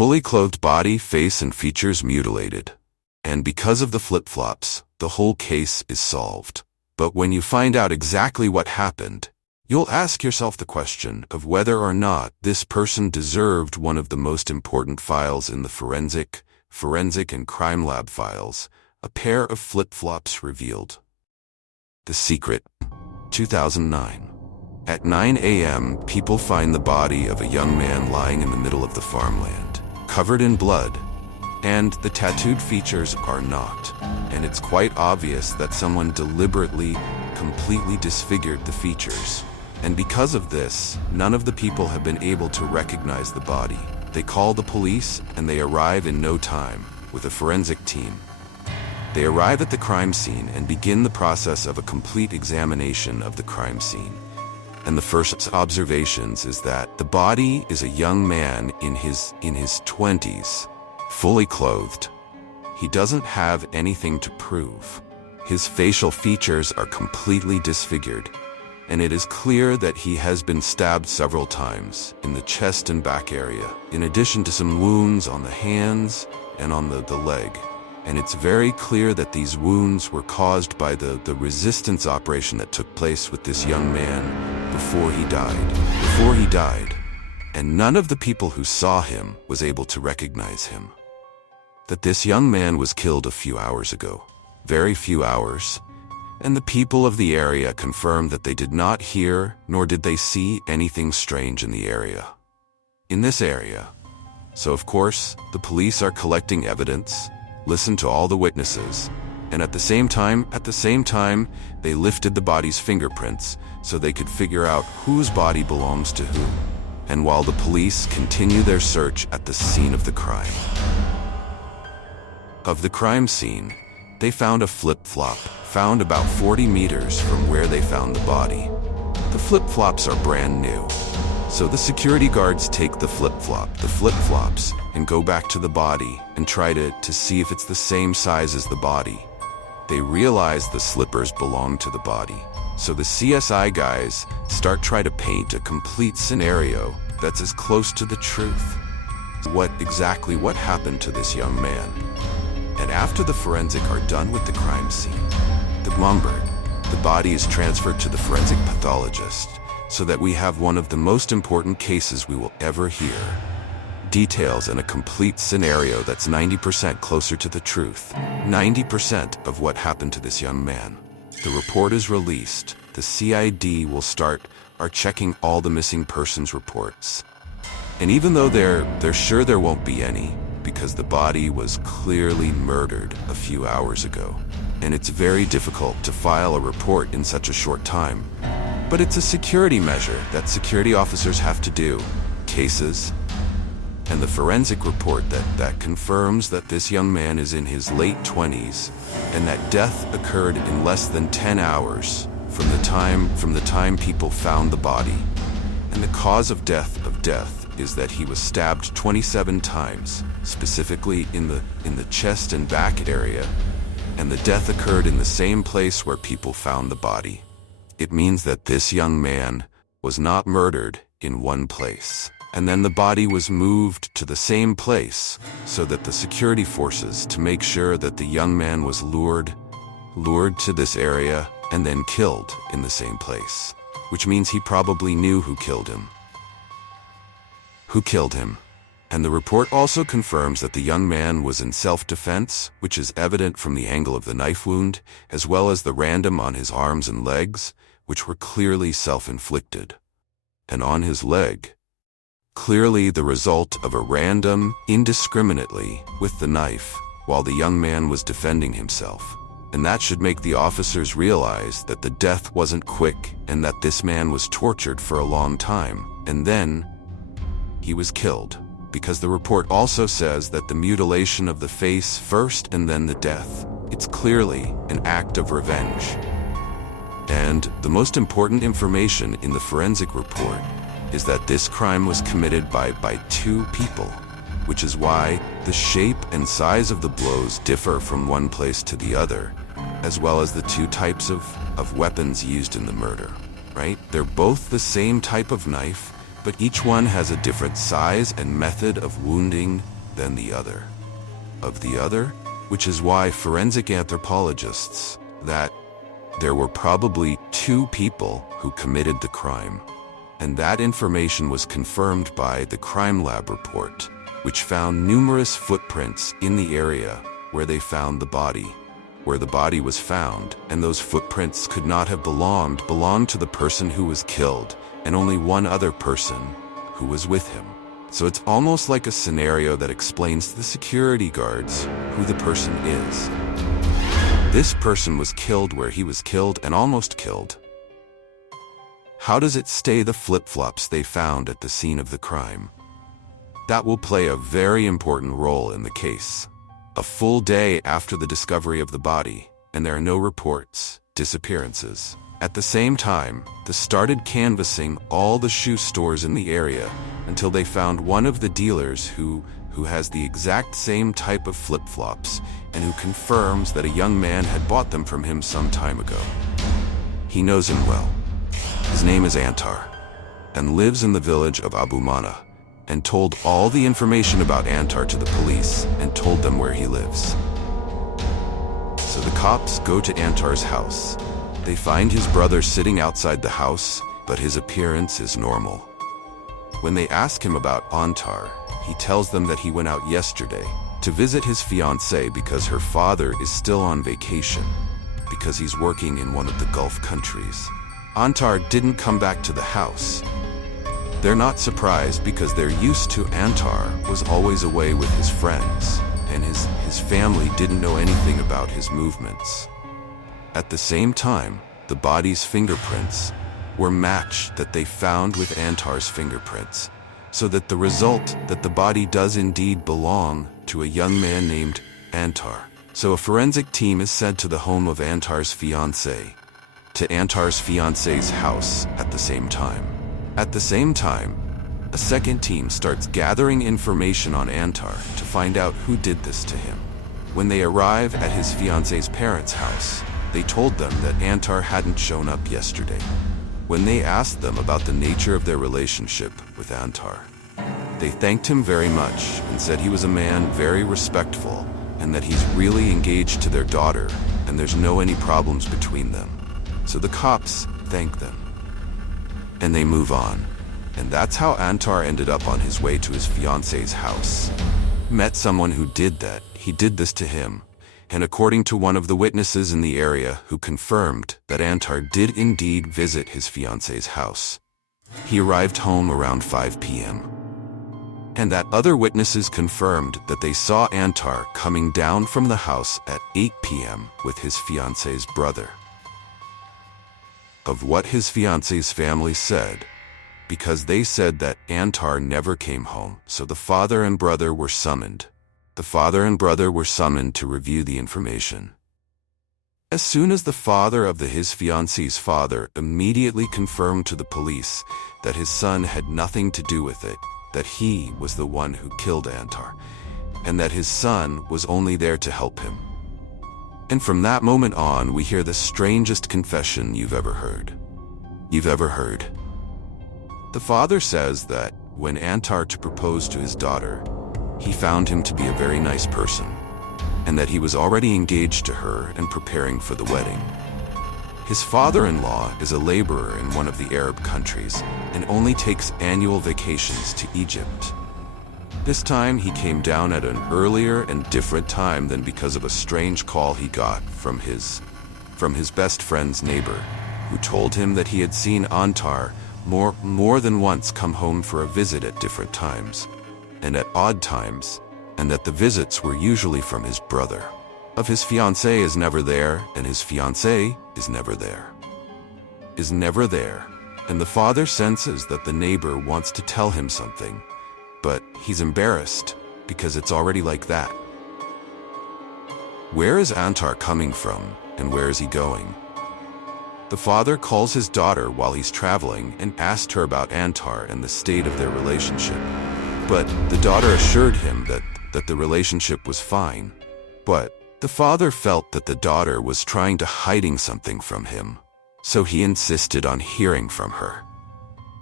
Fully clothed body, face, and features mutilated. And because of the flip-flops, the whole case is solved. But when you find out exactly what happened, you'll ask yourself the question of whether or not this person deserved one of the most important files in the forensic and crime lab files, a pair of flip-flops revealed. The Secret, 2009. At 9 a.m., people find the body of a young man lying in the middle of the farmland, covered in blood, and the tattooed features are not. And it's quite obvious that someone deliberately, completely disfigured the features. And because of this, none of the people have been able to recognize the body. They call the police, and they arrive in no time with a forensic team. They arrive at the crime scene and begin the process of a complete examination of the crime scene. And the first observations is that the body is a young man in his 20s, fully clothed. He doesn't have anything to prove. His facial features are completely disfigured, and it is clear that he has been stabbed several times in the chest and back area, in addition to some wounds on the hands and on the leg. And it's very clear that these wounds were caused by the resistance operation that took place with this young man before he died. And none of the people who saw him was able to recognize him. That this young man was killed a few hours ago, very few hours, and the people of the area confirmed that they did not hear nor did they see anything strange in the area. In this area. So of course, the police are collecting evidence, listen to all the witnesses, and at the same time, they lifted the body's fingerprints so they could figure out whose body belongs to who. And while the police continue their search at the scene of the crime. Of the crime scene, they found a flip-flop, found about 40 meters from where they found the body. The flip-flops are brand new. So the security guards take the flip-flops, and go back to the body and try to see if it's the same size as the body. They realize the slippers belong to the body. So the CSI guys try to paint a complete scenario that's as close to the truth. What happened to this young man? And after the forensic are done with the crime scene, the body is transferred to the forensic pathologist so that we have one of the most important cases we will ever hear. Details and a complete scenario that's 90% closer to the truth. 90% of what happened to this young man. The report is released. The CID will start checking all the missing persons reports. And even though they're sure there won't be any, because the body was clearly murdered a few hours ago, and it's very difficult to file a report in such a short time. But it's a security measure that security officers have to do. Cases, and the forensic report that confirms that this young man is in his late 20s and that death occurred in less than 10 hours from the time people found the body. And the cause of death is that he was stabbed 27 times, specifically in the chest and back area, and the death occurred in the same place where people found the body. It means that this young man was not murdered in one place. And then the body was moved to the same place so that the security forces to make sure that the young man was lured to this area and then killed in the same place, which means he probably knew who killed him. And the report also confirms that the young man was in self-defense, which is evident from the angle of the knife wound, as well as the random on his arms and legs, which were clearly self-inflicted. And on his leg, clearly the result of a random, indiscriminately, with the knife, while the young man was defending himself. And that should make the officers realize that the death wasn't quick and that this man was tortured for a long time, and then he was killed. Because the report also says that the mutilation of the face first and then the death. It's clearly an act of revenge. And the most important information in the forensic report is that this crime was committed by two people, which is why the shape and size of the blows differ from one place to the other, as well as the two types of weapons used in the murder, right? They're both the same type of knife, but each one has a different size and method of wounding than the other. Which is why forensic anthropologists that there were probably 2 people who committed the crime. And that information was confirmed by the crime lab report, which found numerous footprints in the area where they found the body, where the body was found, and those footprints could not have belonged to the person who was killed, and only one other person who was with him. So it's almost like a scenario that explains to the security guards who the person is. This person was killed where he was killed and almost killed. How does it stay the flip-flops they found at the scene of the crime? That will play a very important role in the case. A full day after the discovery of the body, and there are no reports, disappearances. At the same time, they started canvassing all the shoe stores in the area until they found one of the dealers who has the exact same type of flip-flops and who confirms that a young man had bought them from him some time ago. He knows him well. His name is Antar, and lives in the village of Abu Mana, and told all the information about Antar to the police and told them where he lives. So the cops go to Antar's house. They find his brother sitting outside the house, but his appearance is normal. When they ask him about Antar, he tells them that he went out yesterday to visit his fiancée because her father is still on vacation, because he's working in one of the Gulf countries. Antar didn't come back to the house. They're not surprised because they're used to Antar was always away with his friends, and his family didn't know anything about his movements. At the same time, the body's fingerprints were matched that they found with Antar's fingerprints, so that the result that the body does indeed belong to a young man named Antar. So a forensic team is sent to the home of Antar's fiancée, to Antar's fiancée's house at the same time. At the same time, a second team starts gathering information on Antar to find out who did this to him. When they arrive at his fiancée's parents' house, they told them that Antar hadn't shown up yesterday. When they asked them about the nature of their relationship with Antar, they thanked him very much and said he was a man very respectful and that he's really engaged to their daughter and there's no any problems between them. So the cops thank them and they move on. And that's how Antar ended up on his way to his fiancée's house. Met someone who did that. He did this to him. And according to one of the witnesses in the area who confirmed that Antar did indeed visit his fiancée's house, he arrived home around 5 p.m. And that other witnesses confirmed that they saw Antar coming down from the house at 8 p.m. with his fiancée's brother. Of what his fiancée's family said, because they said that Antar never came home, so the father and brother were summoned. The father and brother were summoned to review the information. As soon as the father of his fiancée's father immediately confirmed to the police that his son had nothing to do with it, that he was the one who killed Antar, and that his son was only there to help him. And from that moment on, we hear the strangest confession you've ever heard. The father says that when Antar proposed to his daughter, he found him to be a very nice person, and that he was already engaged to her and preparing for the wedding. His father-in-law is a laborer in one of the Arab countries and only takes annual vacations to Egypt. This time he came down at an earlier and different time than because of a strange call he got from his best friend's neighbor, who told him that he had seen Antar more than once come home for a visit at different times, and at odd times, and that the visits were usually from his brother. Of his fiancée is never there, and his fiancée is never there. And the father senses that the neighbor wants to tell him something, but he's embarrassed because it's already like that. Where is Antar coming from, and where is he going? The father calls his daughter while he's traveling and asked her about Antar and the state of their relationship. But the daughter assured him that the relationship was fine. But the father felt that the daughter was trying to hiding something from him, so he insisted on hearing from her.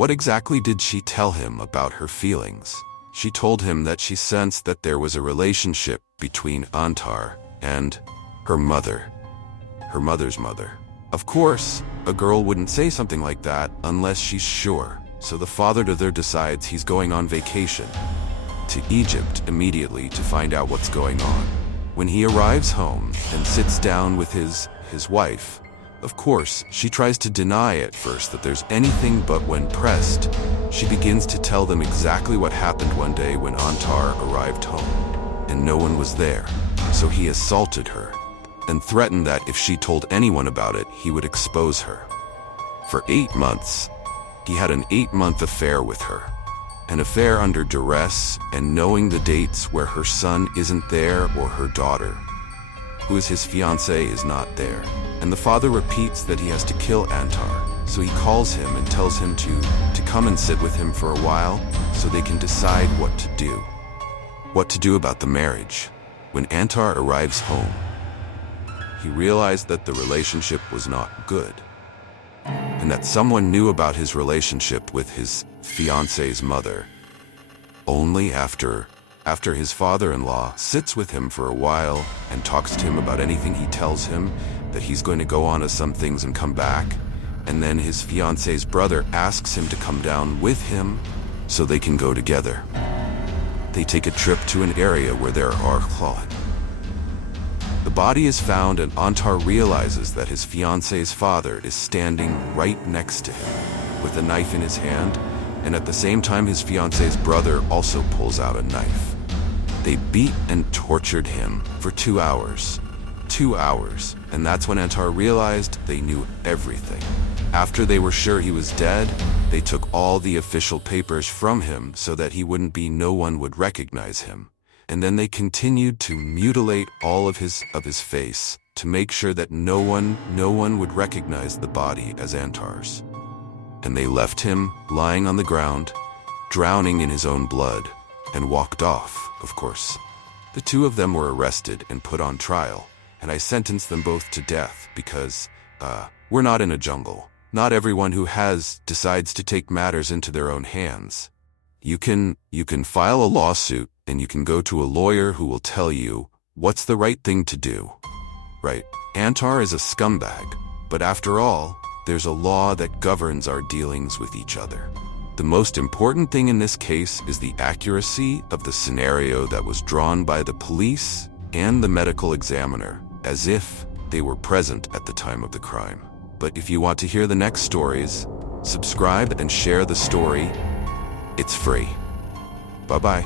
What exactly did she tell him about her feelings? She told him that she sensed that there was a relationship between Antar and her mother. Her mother's mother. Of course, a girl wouldn't say something like that unless she's sure. So the father decides he's going on vacation to Egypt immediately to find out what's going on. When he arrives home and sits down with his wife, of course, she tries to deny at first that there's anything, but when pressed, she begins to tell them exactly what happened one day when Antar arrived home, and no one was there. So he assaulted her and threatened that if she told anyone about it, he would expose her. For 8 months, he had an 8-month affair with her. An affair under duress and knowing the dates where her son isn't there or her daughter, who is his fiancée, is not there. And the father repeats that he has to kill Antar. So he calls him and tells him to come and sit with him for a while so they can decide what to do. What to do about the marriage. When Antar arrives home, he realized that the relationship was not good, and that someone knew about his relationship with his fiancée's mother only after his father-in-law sits with him for a while and talks to him about anything. He tells him that he's going to go on to some things and come back, and then his fiancée's brother asks him to come down with him so they can go together. They take a trip to an area where there are claws. The body is found and Antar realizes that his fiancée's father is standing right next to him with a knife in his hand, and at the same time his fiancée's brother also pulls out a knife. They beat and tortured him for 2 hours. 2 hours, and that's when Antar realized they knew everything. After they were sure he was dead, they took all the official papers from him so that no one would recognize him. And then they continued to mutilate all of his face to make sure that no one would recognize the body as Antar's. And they left him lying on the ground, drowning in his own blood, and walked off, of course. The two of them were arrested and put on trial, and I sentenced them both to death because, we're not in a jungle. Not everyone who decides to take matters into their own hands. You can file a lawsuit, and you can go to a lawyer who will tell you what's the right thing to do. Right? Antar is a scumbag, but after all, there's a law that governs our dealings with each other. The most important thing in this case is the accuracy of the scenario that was drawn by the police and the medical examiner, as if they were present at the time of the crime. But if you want to hear the next stories, subscribe and share the story. It's free. Bye-bye.